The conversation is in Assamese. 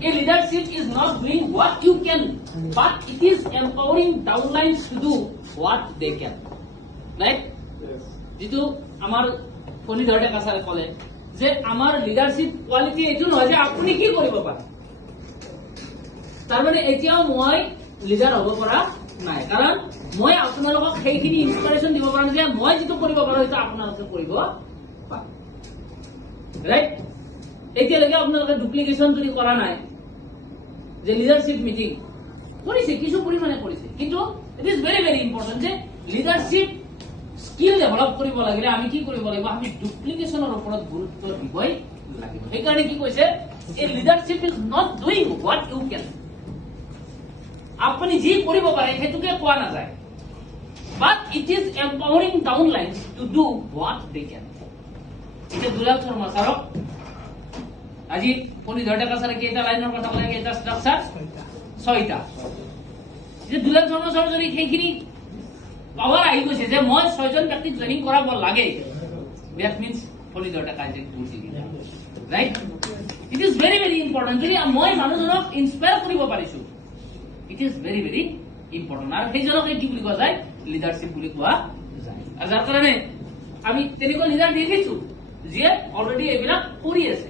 A leadership is not doing what you can, but it is empowering downlines to do what they can. Right? যেটো আমার ফণীধৰ ডেকা ছাৰে কলে যে আমাৰ লিডাৰশিপ কোয়ালিটি এইটো নহয় যে আপুনি কি কৰিব পাৰে তাৰ মানে এতিয়াও মই লিডাৰ হ'ব পৰা নাই কাৰণ মই আপোনালোকক সেইখিনি ইনস্পিৰেশন দিব পৰা নাই যে মই যেটো কৰিব পাৰো এটা আপোনালোকে কৰিব পাৰে ৰাইট এতিয়ালৈকে আপোনালোকে ডুপ্লিকেশন যদি কৰা নাই যে লিডাৰশিপ মিটিং কৰিছে কিছু পৰিমাণে কৰিছে কিন্তু it is very very important যে লিডাৰশিপ স্কিল ডেভেলপ কৰিব লাগিলে আমি কি কৰিব লাগিব আমি ডুপ্লিকেশনৰ ওপৰত গুৰুত্ব দিবই লাগিব সেইকাৰণে কি কৈছে a leadership is not doing what you can আপুনি যি কৰিব পাৰে হেতুকে কোৱা নাযায় but it is empowering downlines to do what they can এটা দুলাল শৰ্মা ছাৰক আজি ফণীধৰ ডেকা ছাৰে কেইটা লাইনৰ কথা ক'লে এটা ষ্ট্ৰাকচাৰ ছয়টা যে দুলাল শৰ্মা ছাৰ যদি সেইখিনি পাৱাৰ আহি গৈছে যে মই ছয়জন ব্যক্তিক জইনিং কৰাব লাগে that means Phanidhar Deka is a good leader right it is very very important যদি মই মানুহজনক ইনস্পায়াৰ কৰিব পাৰিছো it is very very important আৰু সেইজনকে কি বুলি কোৱা যায় লিডাৰশিপ বুলি কোৱা যায় আৰু যাৰ কাৰণে আমি তেনেকুৱা লিডাৰ দেখিছো যিয়ে অলৰেডি এইবিলাক কৰি আছে